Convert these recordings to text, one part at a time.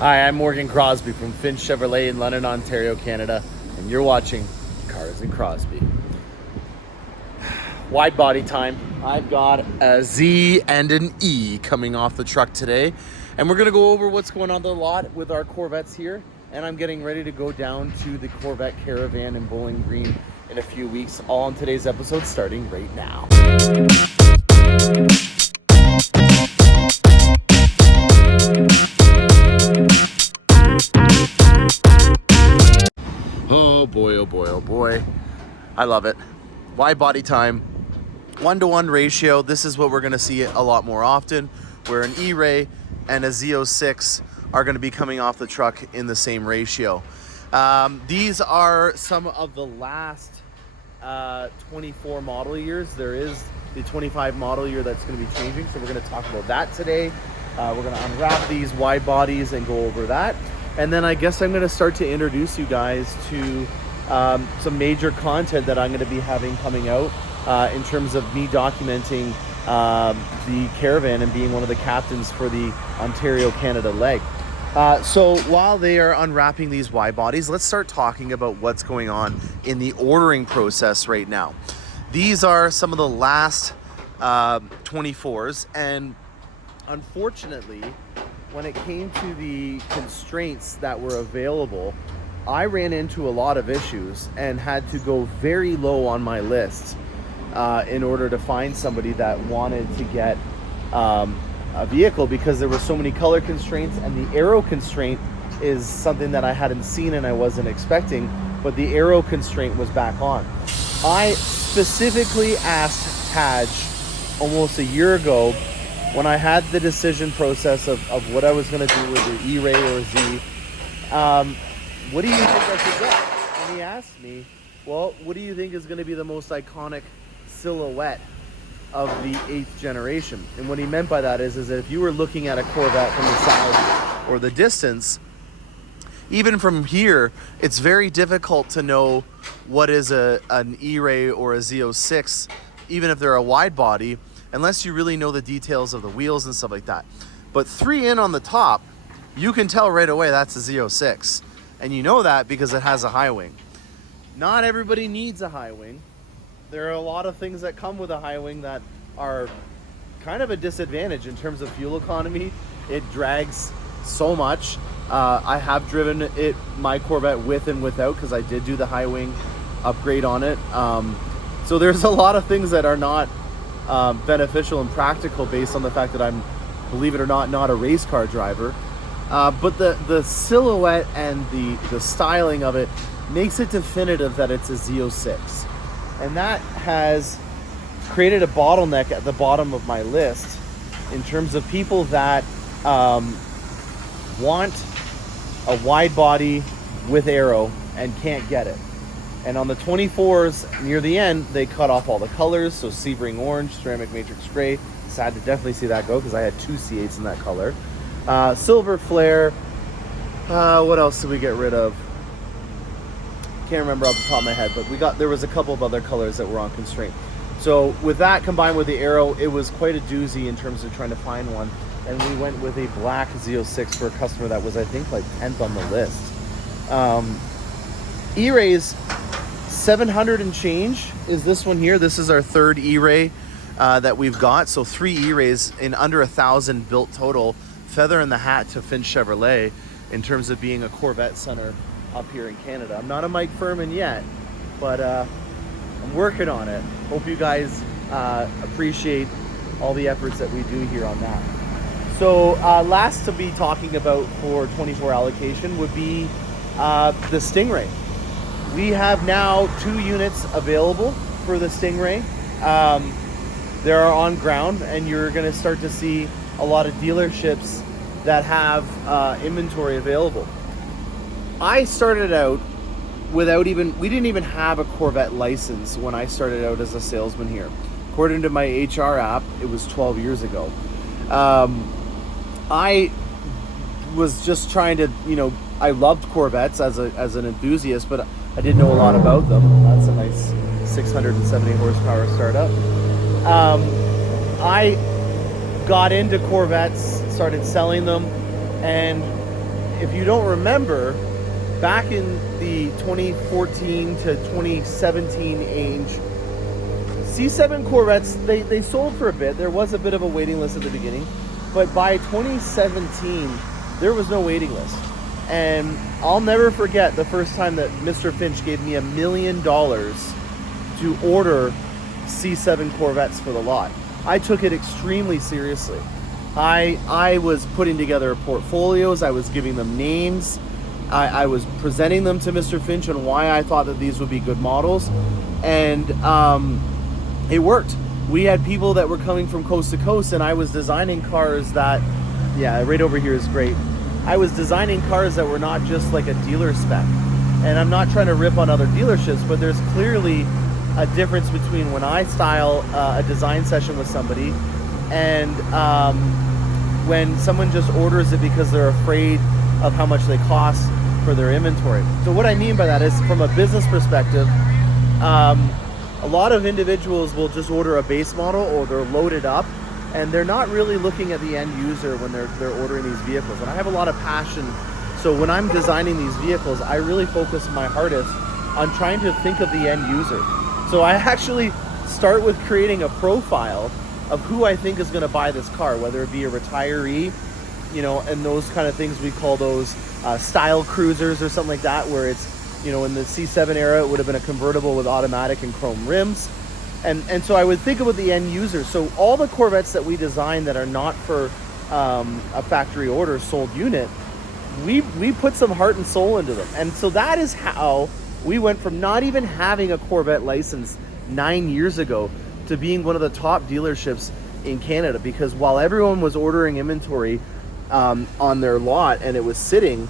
Hi, I'm Mcrosbie from Finch Chevrolet in London, Ontario, Canada, and you're watching Cars and Crosby. Wide body time. I've got a Z and an E coming off the truck today, and we're going to go over what's going on the lot with our Corvettes here, and I'm getting ready to go down to the Corvette Caravan in Bowling Green in a few weeks, all in today's episode starting right now. Oh boy, oh boy, oh boy. I love it. Wide body time, 1-to-1 ratio. This is what we're gonna see a lot more often, where an E-Ray and a Z06 are gonna be coming off the truck in the same ratio. These are some of the last 24 model years. There is the 25 model year that's gonna be changing, so we're gonna talk about that today. We're gonna unwrap these wide bodies and go over that. And then I guess I'm going to start to introduce you guys to some major content that I'm going to be having coming out in terms of me documenting the caravan and being one of the captains for the Ontario, Canada leg. So while they are unwrapping these wide bodies, let's start talking about what's going on in the ordering process right now. These are some of the last 24s, and unfortunately, when it came to the constraints that were available, I ran into a lot of issues and had to go very low on my list in order to find somebody that wanted to get a vehicle, because there were so many color constraints, and the aero constraint is something that I hadn't seen and I wasn't expecting, but the aero constraint was back on. I specifically asked Taj almost a year ago, when I had the decision process of what I was going to do with the E-Ray or Z, what do you think I should get? And he asked me, well, what do you think is going to be the most iconic silhouette of the 8th generation? And what he meant by that is that if you were looking at a Corvette from the side or the distance, even from here, it's very difficult to know what is an E-Ray or a Z06, even if they're a wide body, unless you really know the details of the wheels and stuff like that. But 3 in on the top, you can tell right away that's a Z06. And you know that because it has a high wing. Not everybody needs a high wing. There are a lot of things that come with a high wing that are kind of a disadvantage in terms of fuel economy. It drags so much. I have driven my Corvette with and without, because I did do the high wing upgrade on it. So there's a lot of things that are not beneficial and practical based on the fact that I'm, believe it or not a race car driver. But the silhouette and the styling of it makes it definitive that it's a Z06. And that has created a bottleneck at the bottom of my list in terms of people that want a wide body with aero and can't get it. And on the 24s, near the end, they cut off all the colors. So Sebring Orange, Ceramic Matrix Gray. Sad to definitely see that go, because I had 2 C8s in that color. Silver Flare. What else did we get rid of? Can't remember off the top of my head, but there was a couple of other colors that were on constraint. So with that combined with the aero, it was quite a doozy in terms of trying to find one. And we went with a black Z06 for a customer that was, I think, like 10th on the list. E-Rays, 700 and change is this one here. This is our 3rd E-Ray that we've got. So 3 E-Rays in under 1,000 built total. Feather in the hat to Finch Chevrolet in terms of being a Corvette center up here in Canada. I'm not a Mike Furman yet, but I'm working on it. Hope you guys appreciate all the efforts that we do here on that. So last to be talking about for 24 allocation would be the Stingray. We have now 2 units available for the Stingray. They're on ground, and you're going to start to see a lot of dealerships that have inventory available. I started out we didn't even have a Corvette license when I started out as a salesman here. According to my HR app, it was 12 years ago. I was just trying to, I loved Corvettes as an enthusiast, but I didn't know a lot about them. That's a nice 670 horsepower startup. I got into Corvettes, started selling them, and if you don't remember, back in the 2014 to 2017 age, C7 Corvettes, they sold for a bit. There was a bit of a waiting list at the beginning, but by 2017, there was no waiting list. And I'll never forget the first time that Mr. Finch gave me $1 million to order C7 Corvettes for the lot. I took it extremely seriously. I was putting together portfolios, I was giving them names, I was presenting them to Mr. Finch on why I thought that these would be good models, and it worked. We had people that were coming from coast to coast, and I was designing cars that, yeah, right over here is great. I was designing cars that were not just like a dealer spec. And I'm not trying to rip on other dealerships, but there's clearly a difference between when I style a design session with somebody and when someone just orders it because they're afraid of how much they cost for their inventory. So what I mean by that is, from a business perspective, a lot of individuals will just order a base model, or they're loaded up, and they're not really looking at the end user when they're ordering these vehicles. And I have a lot of passion, so when I'm designing these vehicles, I really focus my hardest on trying to think of the end user. So I actually start with creating a profile of who I think is going to buy this car, whether it be a retiree, you know, and those kind of things. We call those style cruisers or something like that, where it's, you know, in the C7 era, it would have been a convertible with automatic and chrome rims. And so I would think about the end user. So all the Corvettes that we design that are not for a factory order sold unit, we put some heart and soul into them. And so that is how we went from not even having a Corvette license 9 years ago to being one of the top dealerships in Canada. Because while everyone was ordering inventory on their lot and it was sitting,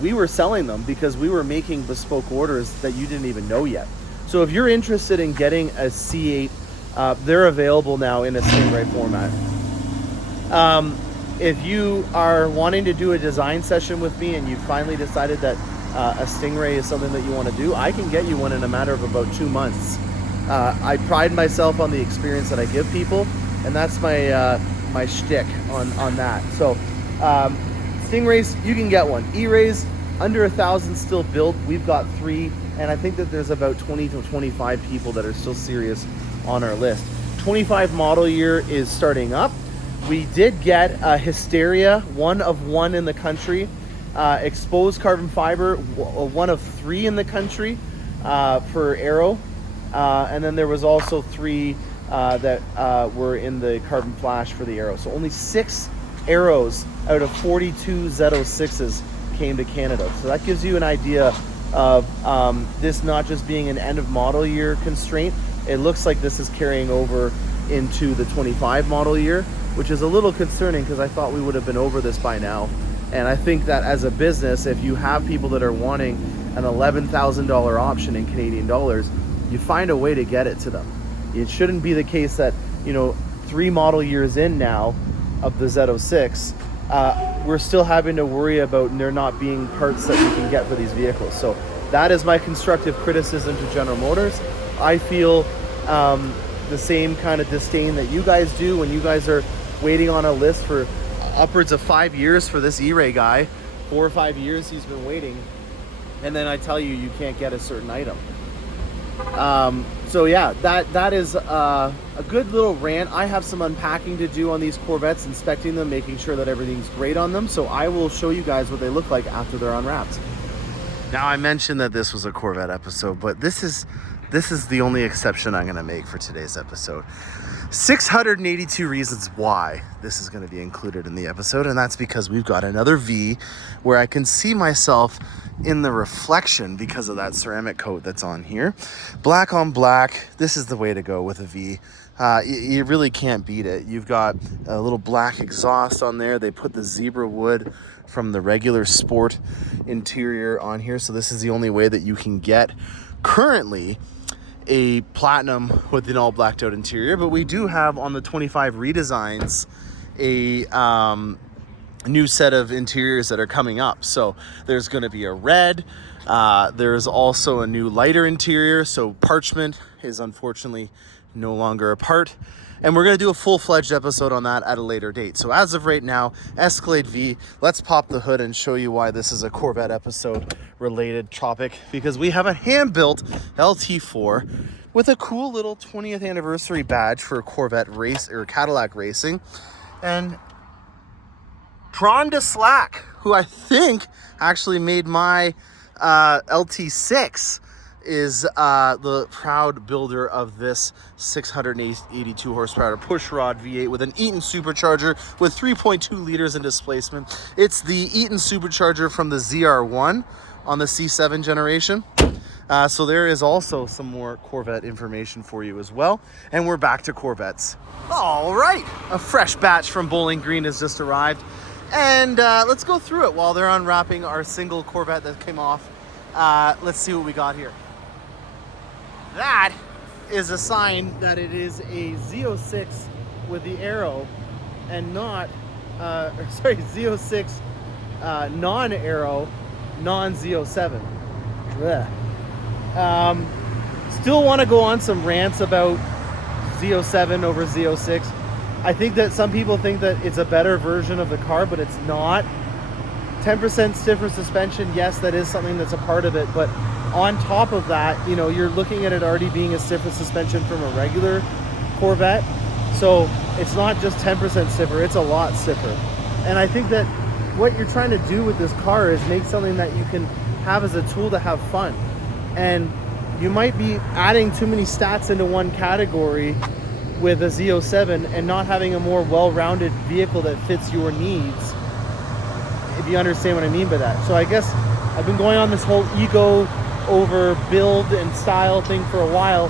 we were selling them because we were making bespoke orders that you didn't even know yet. So if you're interested in getting a C8, they're available now in a Stingray format. If you are wanting to do a design session with me and you finally decided that a Stingray is something that you want to do, I can get you one in a matter of about 2 months. I pride myself on the experience that I give people, and that's my shtick on that. So Stingrays, you can get one. E-Rays, under 1,000 still built. We've got 3, and I think that there's about 20 to 25 people that are still serious on our list. 25 model year is starting up. We did get a Hysteria, 1 of 1 in the country. Exposed carbon fiber, 1 of 3 in the country for Aero. And then there was also 3 that were in the carbon flash for the Aero. So only 6 Aeros out of 42 Z06s came to Canada. So that gives you an idea of this not just being an end of model year constraint. It looks like this is carrying over into the 25 model year, which is a little concerning because I thought we would have been over this by now. And I think that as a business, if you have people that are wanting an $11,000 option in Canadian dollars, you find a way to get it to them. It shouldn't be the case that, you know, 3 model years in now of the Z06, we're still having to worry about there not being parts that we can get for these vehicles. So that is my constructive criticism to General Motors. I feel the same kind of disdain that you guys do when you guys are waiting on a list for upwards of 5 years for this E-Ray guy. 4 or 5 years he's been waiting, and then I tell you, you can't get a certain item. So yeah, that is a good little rant. I have some unpacking to do on these Corvettes, inspecting them, making sure that everything's great on them. So I will show you guys what they look like after they're unwrapped. Now, I mentioned that this was a Corvette episode, but this is the only exception I'm going to make for today's episode. 682 reasons why this is going to be included in the episode, and that's because we've got another V where I can see myself in the reflection because of that ceramic coat that's on here. Black on black, this is the way to go with a V. You really can't beat it. You've got a little black exhaust on there. They put the zebra wood from the regular sport interior on here, so this is the only way that you can get currently a platinum with an all blacked out interior. But we do have on the 25 redesigns a new set of interiors that are coming up. So there's going to be a red, there's also a new lighter interior. So parchment is unfortunately no longer a part. And we're going to do a full-fledged episode on that at a later date. So as of right now, Escalade V, let's pop the hood and show you why this is a Corvette episode related topic, because we have a hand-built LT4 with a cool little 20th anniversary badge for Corvette race or Cadillac racing. And Prawn de Slack, who I think actually made my LT6, is the proud builder of this 682 horsepower pushrod V8 with an Eaton supercharger with 3.2 liters in displacement. It's the Eaton supercharger from the ZR1 on the C7 generation. So there is also some more Corvette information for you as well. And we're back to Corvettes. All right, a fresh batch from Bowling Green has just arrived. And let's go through it while they're unwrapping our single Corvette that came off. Let's see what we got here. That is a sign that it is a Z06 with the arrow and not, Z06 non-arrow, non-Z07. Still want to go on some rants about Z07 over Z06. I think that some people think that it's a better version of the car, but it's not. 10% stiffer suspension, yes, that is something that's a part of it, but on top of that, you know, you're looking at it already being a stiffer suspension from a regular Corvette. So it's not just 10% stiffer, it's a lot stiffer. And I think that what you're trying to do with this car is make something that you can have as a tool to have fun. And you might be adding too many stats into one category with a Z07 and not having a more well-rounded vehicle that fits your needs, if you understand what I mean by that. So I guess I've been going on this whole ego over build and style thing for a while,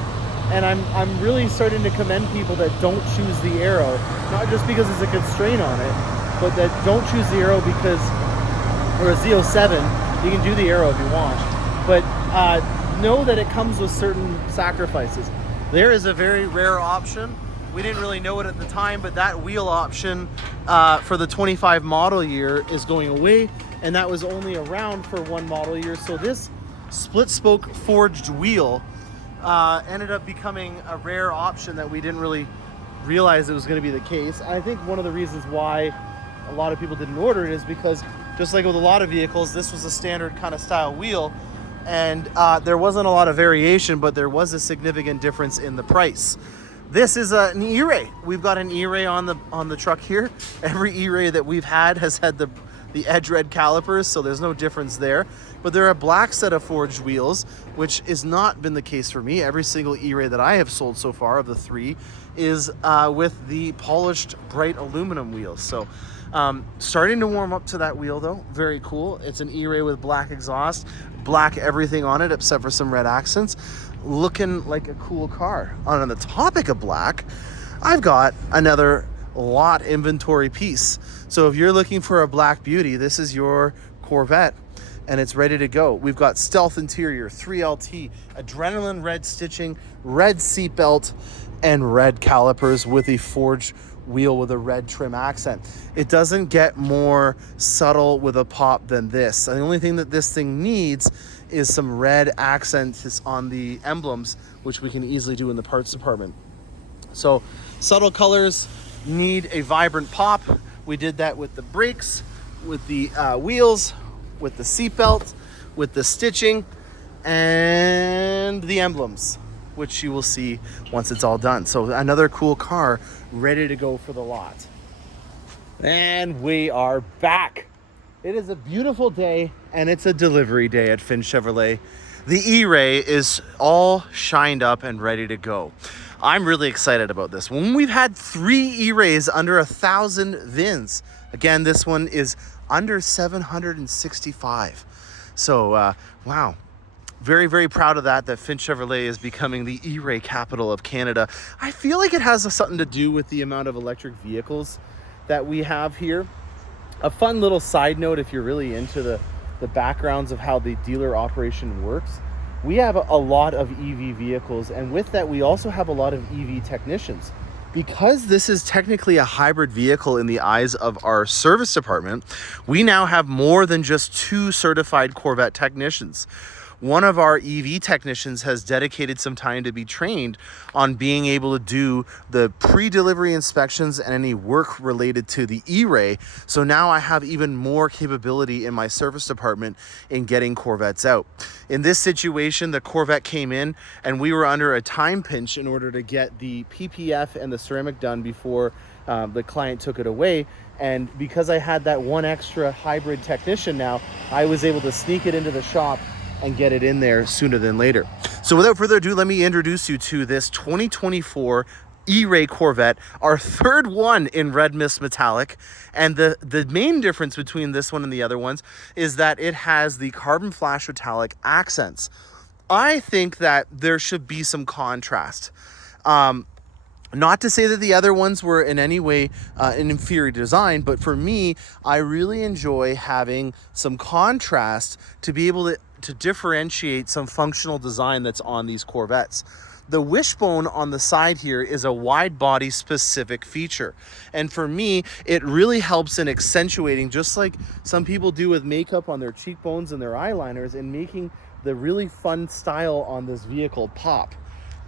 and I'm really starting to commend people that don't choose the arrow, not just because it's a constraint on it, but that don't choose the arrow because, or a Z07, you can do the arrow if you want, but know that it comes with certain sacrifices. There is a very rare option. We didn't really know it at the time, but that wheel option for the 25 model year is going away, and that was only around for one model year. So this split spoke forged wheel ended up becoming a rare option that we didn't really realize it was going to be the case. I think one of the reasons why a lot of people didn't order it is because, just like with a lot of vehicles, this was a standard kind of style wheel, and there wasn't a lot of variation, but there was a significant difference in the price. This is an E-Ray. We've got an E-Ray on the truck here. Every E-Ray that we've had has had the edge red calipers, so there's no difference there. But they're a black set of forged wheels, which has not been the case for me. Every single E-Ray that I have sold so far of the 3 is with the polished bright aluminum wheels. So starting to warm up to that wheel though. Very cool. It's an E-Ray with black exhaust, black everything on it except for some red accents. Looking like a cool car. On the topic of black, I've got another lot inventory piece. So if you're looking for a black beauty, this is your Corvette and it's ready to go. We've got stealth interior, 3LT, adrenaline red stitching, red seatbelt, and red calipers with a forged wheel with a red trim accent. It doesn't get more subtle with a pop than this. The only thing that this thing needs is some red accents on the emblems, which we can easily do in the parts department. So subtle colors need a vibrant pop. We did that with the brakes, with the wheels, with the seatbelt, with the stitching, and the emblems, which you will see once it's all done. So another cool car ready to go for the lot. And we are back. It is a beautiful day, and it's a delivery day at Finch Chevrolet. The E-Ray is all shined up and ready to go. I'm really excited about this. When we've had 3 E-Rays under 1,000 VINs. Again, this one is under 765. So, wow. Very, very proud of that Finch Chevrolet is becoming the E-Ray capital of Canada. I feel like it has something to do with the amount of electric vehicles that we have here. A fun little side note, if you're really into the backgrounds of how the dealer operation works, we have a lot of EV vehicles, and with that we also have a lot of EV technicians. Because this is technically a hybrid vehicle in the eyes of our service department, we now have more than just 2 certified Corvette technicians. one of our EV technicians has dedicated some time to be trained on being able to do the pre-delivery inspections and any work related to the E-Ray. So now I have even more capability in my service department in getting Corvettes out. In this situation, the Corvette came in and we were under a time pinch in order to get the PPF and the ceramic done before the client took it away. And because I had that one extra hybrid technician now, I was able to sneak it into the shop and get it in there sooner than later. So without further ado, let me introduce you to this 2024 E-Ray Corvette, our third one in Red Mist Metallic. And the main difference between this one and the other ones is that it has the carbon flash metallic accents. I think that there should be some contrast. Not to say that the other ones were in any way an inferior design, but for me, I really enjoy having some contrast to be able to differentiate some functional design that's on these Corvettes. The wishbone on the side here is a wide body specific feature. And for me, it really helps in accentuating, just like some people do with makeup on their cheekbones and their eyeliners, and making the really fun style on this vehicle pop.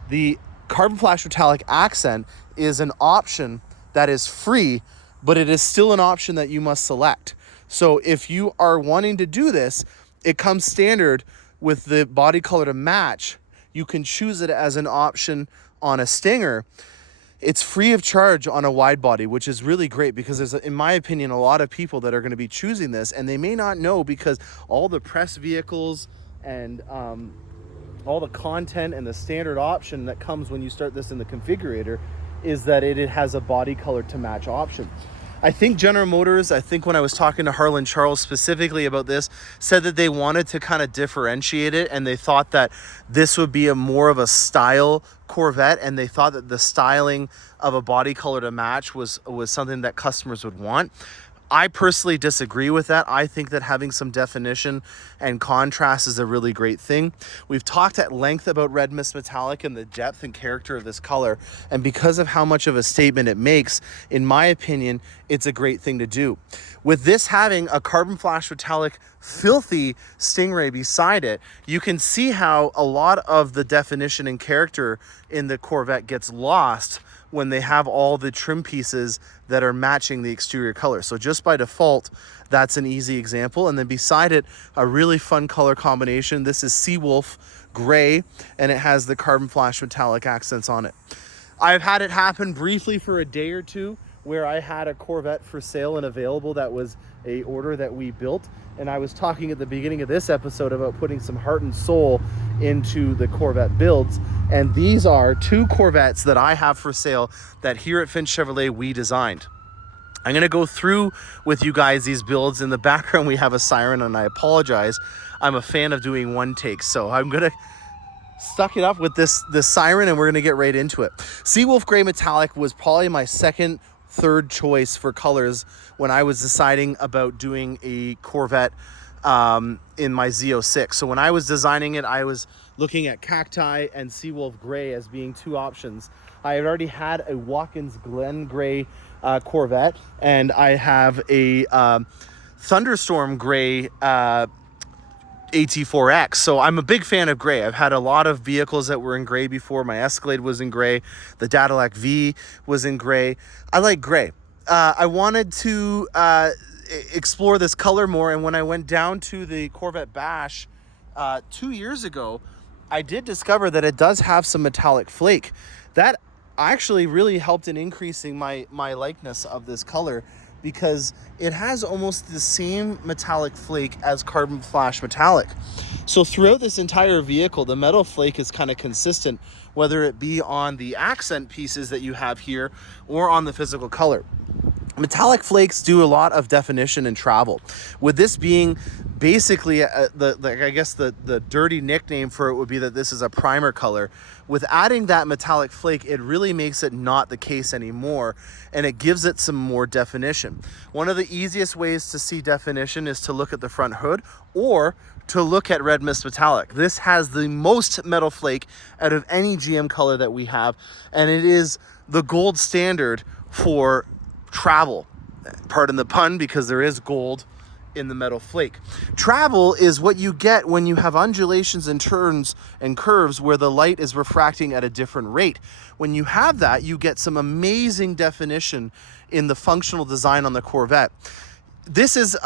The carbon flash metallic accent is an option that is free, but it is still an option that you must select. So if you are wanting to do this, it comes standard with the body color to match. You can choose it as an option on a Stinger. It's free of charge on a wide body, which is really great because there's, in my opinion, a lot of people that are going to be choosing this, and they may not know because all the press vehicles and all the content and the standard option that comes when you start this in the configurator is that it has a body color to match option. I think General Motors, when I was talking to Harlan Charles specifically about this, said that they wanted to kind of differentiate it, and they thought that this would be more of a style Corvette, and they thought that the styling of a body color to match was something that customers would want. I personally disagree with that. I think that having some definition and contrast is a really great thing. We've talked at length about Red Mist Metallic and the depth and character of this color. And because of how much of a statement it makes, in my opinion, it's a great thing to do. With this having a carbon flash metallic filthy Stingray beside it, you can see how a lot of the definition and character in the Corvette gets lost when they have all the trim pieces that are matching the exterior color. So just by default, that's an easy example. And then beside it, a really fun color combination. This is Seawolf Gray, and it has the carbon flash metallic accents on it. I've had it happen briefly for a day or two where I had a Corvette for sale and available that was a order that we built. And I was talking at the beginning of this episode about putting some heart and soul into the Corvette builds. And these are two Corvettes that I have for sale that here at Finch Chevrolet we designed. I'm going to go through with you guys these builds. In the background we have a siren, and I apologize. I'm a fan of doing one take, so I'm going to stuck it up with this siren, and we're going to get right into it. Seawolf Gray Metallic was probably my third choice for colors when I was deciding about doing a Corvette in my Z06. So when I was designing it, I was looking at Cacti and Seawolf Gray as being two options. I had already had a Watkins Glen Gray Corvette, and I have a Thunderstorm Gray AT4X. So I'm a big fan of gray. I've had a lot of vehicles that were in gray before. My Escalade was in gray. The Cadillac V was in gray. I like gray. I wanted to explore this color more, and when I went down to the Corvette Bash 2 years ago, I did discover that it does have some metallic flake. That actually really helped in increasing my likeness of this color, because it has almost the same metallic flake as carbon flash metallic. So throughout this entire vehicle, the metal flake is kind of consistent, whether it be on the accent pieces that you have here or on the physical color. Metallic flakes do a lot of definition and travel. With this being basically the dirty nickname for it would be that this is a primer color. With adding that metallic flake, it really makes it not the case anymore, and it gives it some more definition. One of the easiest ways to see definition is to look at the front hood or to look at Red Mist Metallic. This has the most metal flake out of any GM color that we have, and it is the gold standard for travel. Pardon the pun, because there is gold in the metal flake. Travel is what you get when you have undulations and turns and curves where the light is refracting at a different rate. When you have that, you get some amazing definition in the functional design on the Corvette. This is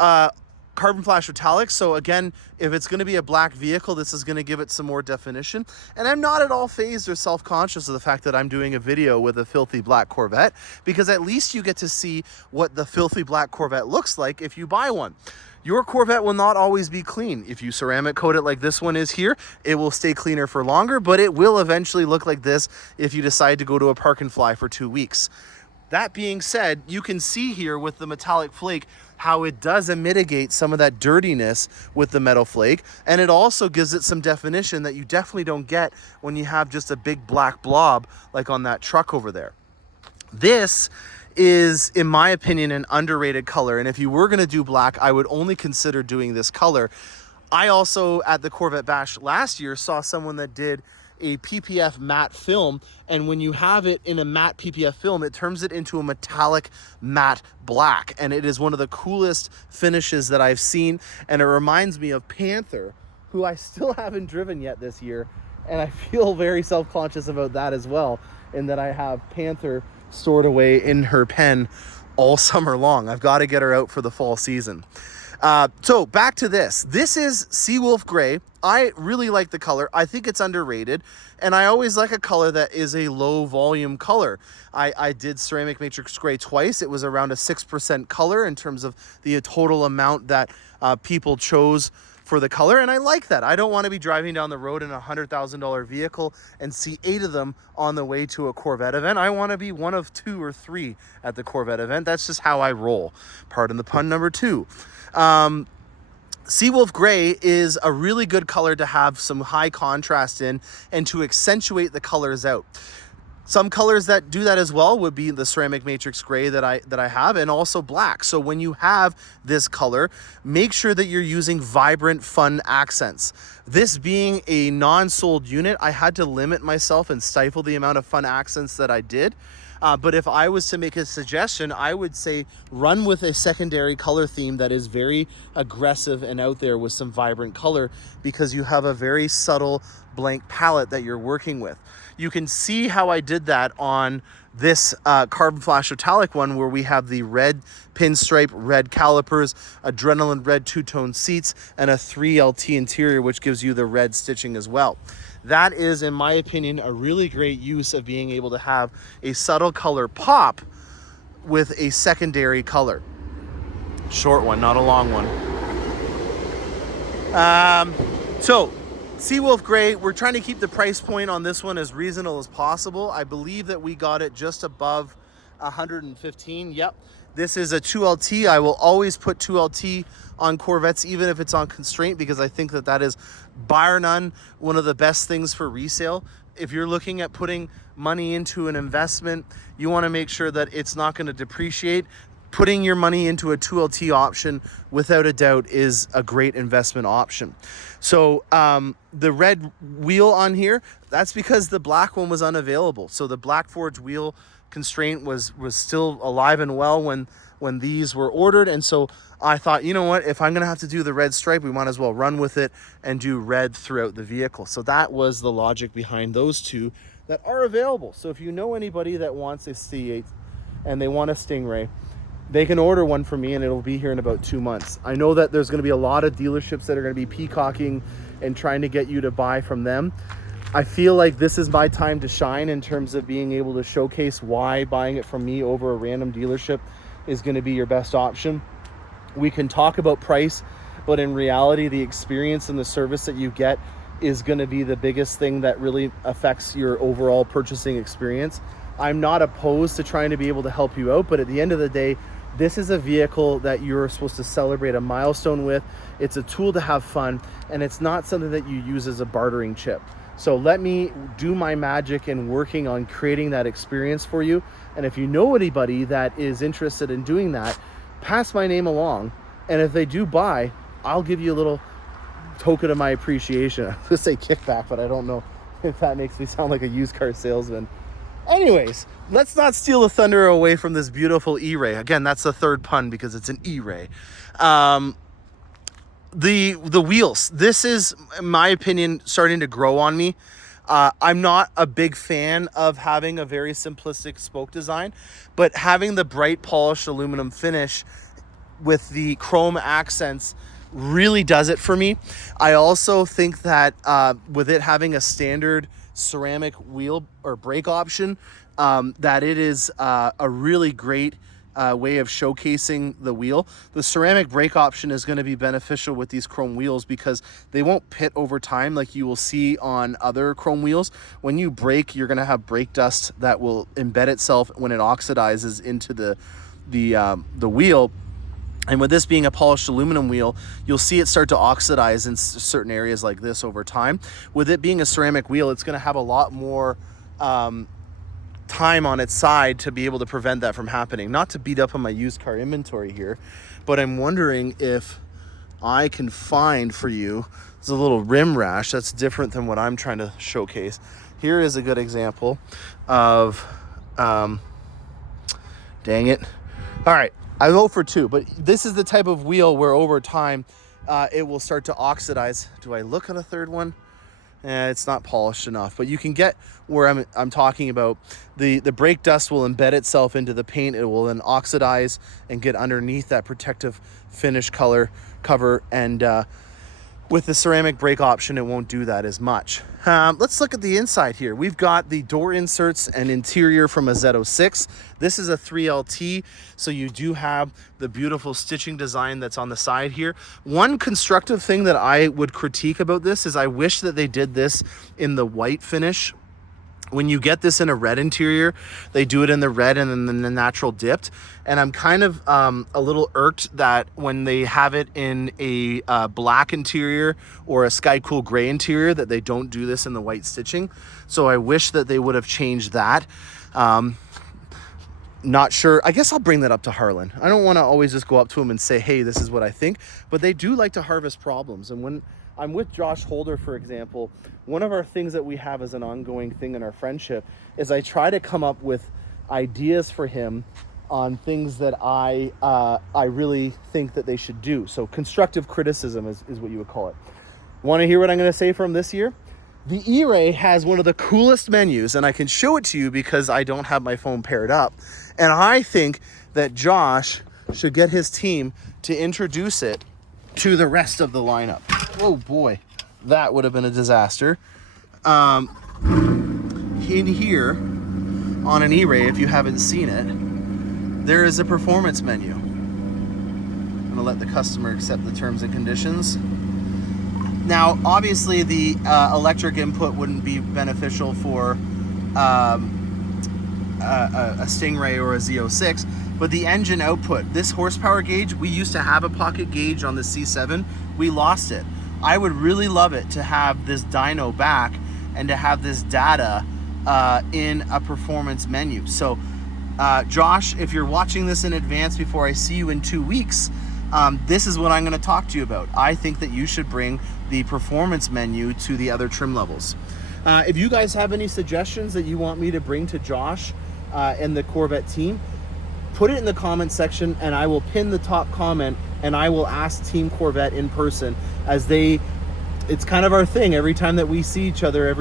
carbon flash metallic, so again, if it's going to be a black vehicle, this is going to give it some more definition. And I'm not at all fazed or self-conscious of the fact that I'm doing a video with a filthy black Corvette, because at least you get to see what the filthy black Corvette looks like if you buy one. Your Corvette will not always be clean. If you ceramic coat it like this one is here, it will stay cleaner for longer, but it will eventually look like this if you decide to go to a park and fly for 2 weeks. That being said, you can see here with the metallic flake how it does mitigate some of that dirtiness with the metal flake, and it also gives it some definition that you definitely don't get when you have just a big black blob like on that truck over there. This is, in my opinion, an underrated color, and if you were going to do black, I would only consider doing this color. I also, at the Corvette Bash last year, saw someone that did a PPF matte film, and when you have it in a matte PPF film, it turns it into a metallic matte black, and it is one of the coolest finishes that I've seen. And it reminds me of Panther, who I still haven't driven yet this year, and I feel very self-conscious about that as well, in that I have Panther stored away in her pen all summer long. I've got to get her out for the fall season. So back to this. This is Seawolf Gray. I really like the color. I think it's underrated, and I always like a color that is a low volume color. I did ceramic matrix gray twice. It was around a 6% color in terms of the total amount that people chose for the color, and I like that. I don't want to be driving down the road in a $100,000 vehicle and see 8 of them on the way to a Corvette event. I want to be one of 2 or 3 at the Corvette event. That's just how I roll. Pardon the pun number 2. Seawolf Gray is a really good color to have some high contrast in and to accentuate the colors out. Some colors that do that as well would be the ceramic matrix gray that I have, and also black. So when you have this color, make sure that you're using vibrant, fun accents. This being a non-sold unit, I had to limit myself and stifle the amount of fun accents that I did. But if I was to make a suggestion, I would say run with a secondary color theme that is very aggressive and out there with some vibrant color, because you have a very subtle blank palette that you're working with. You can see how I did that on this carbon flash metallic one, where we have the red pinstripe, red calipers, adrenaline red two-tone seats, and a 3LT interior, which gives you the red stitching as well. That is, in my opinion, a really great use of being able to have a subtle color pop with a secondary color. Short one, not a long one. So Seawolf Gray, we're trying to keep the price point on this one as reasonable as possible. I believe that we got it just above 115. Yep. This is a 2LT. I will always put 2LT on Corvettes, even if it's on constraint, because I think that that is, bar none, one of the best things for resale. If you're looking at putting money into an investment, you want to make sure that it's not going to depreciate. Putting your money into a 2LT option, without a doubt, is a great investment option. So the red wheel on here, that's because the black one was unavailable. So the Black Forge wheel constraint was still alive and well when these were ordered. And so I thought, you know what, if I'm going to have to do the red stripe, we might as well run with it and do red throughout the vehicle. So that was the logic behind those two that are available. So if you know anybody that wants a C8 and they want a Stingray, they can order one for me and it'll be here in about 2 months. I know that there's going to be a lot of dealerships that are going to be peacocking and trying to get you to buy from them. I feel like this is my time to shine in terms of being able to showcase why buying it from me over a random dealership is going to be your best option. We can talk about price, but in reality, the experience and the service that you get is going to be the biggest thing that really affects your overall purchasing experience. I'm not opposed to trying to be able to help you out, but at the end of the day, this is a vehicle that you're supposed to celebrate a milestone with. It's a tool to have fun, and it's not something that you use as a bartering chip. So let me do my magic in working on creating that experience for you. And if you know anybody that is interested in doing that, pass my name along. And if they do buy, I'll give you a little token of my appreciation. I was gonna say kickback, but I don't know if that makes me sound like a used car salesman. Anyways, let's not steal the thunder away from this beautiful E-Ray. Again, that's the third pun because it's an E-Ray. the wheels. This is, in my opinion, starting to grow on me. I'm not a big fan of having a very simplistic spoke design, but having the bright polished aluminum finish with the chrome accents really does it for me. I also think that with it having a standard ceramic wheel or brake option, that it is a really great way of showcasing the wheel. The ceramic brake option is going to be beneficial with these chrome wheels because they won't pit over time like you will see on other chrome wheels. When you brake, you're going to have brake dust that will embed itself when it oxidizes into the wheel. And with this being a polished aluminum wheel, you'll see it start to oxidize in certain areas like this over time. With it being a ceramic wheel, it's going to have a lot more time on its side to be able to prevent that from happening. Not to beat up on my used car inventory here, but I'm wondering if I can find for you, there's a little rim rash that's different than what I'm trying to showcase. Here is a good example of, dang it. All right, I vote for 2, but this is the type of wheel where over time it will start to oxidize. Do I look at a third one? It's not polished enough, but you can get where I'm talking about. The brake dust will embed itself into the paint. It will then oxidize and get underneath that protective finish cover, and with the ceramic brake option, it won't do that as much. Let's look at the inside here. We've got the door inserts and interior from a Z06. This is a 3LT, so you do have the beautiful stitching design that's on the side here. One constructive thing that I would critique about this is I wish that they did this in the white finish. When you get this in a red interior, they do it in the red and then the natural dipped. And I'm kind of a little irked that when they have it in a black interior or a sky cool gray interior, that they don't do this in the white stitching. So I wish that they would have changed that. Not sure. I guess I'll bring that up to Harlan. I don't want to always just go up to him and say, hey, this is what I think. But they do like to harvest problems. And when I'm with Josh Holder, for example, one of our things that we have as an ongoing thing in our friendship is I try to come up with ideas for him on things that I really think that they should do. So constructive criticism is what you would call it. Want to hear what I'm going to say from this year? The E-Ray has one of the coolest menus, and I can show it to you because I don't have my phone paired up. And I think that Josh should get his team to introduce it to the rest of the lineup. Oh boy, that would have been a disaster. In here, on an E-Ray, if you haven't seen it, there is a performance menu. I'm gonna let the customer accept the terms and conditions. Now, obviously the electric input wouldn't be beneficial for a Stingray or a Z06, but the engine output, this horsepower gauge, we used to have a pocket gauge on the C7, we lost it. I would really love it to have this dyno back and to have this data in a performance menu. So Josh, if you're watching this in advance before I see you in 2 weeks, this is what I'm going to talk to you about. I think that you should bring the performance menu to the other trim levels. If you guys have any suggestions that you want me to bring to Josh and the Corvette team, put it in the comment section and I will pin the top comment and I will ask Team Corvette in person, as it's kind of our thing every time that we see each other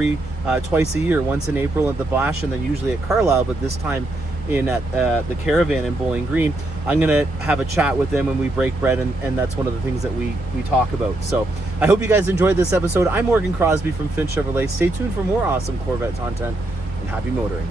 twice a year, once in April at the Bash and then usually at Carlisle, but this time at the Caravan in Bowling Green. I'm gonna have a chat with them when we break bread, and that's one of the things that we talk about. So I hope you guys enjoyed this episode. I'm Mcrosbie from Finch Chevrolet. Stay tuned for more awesome Corvette content, and happy motoring.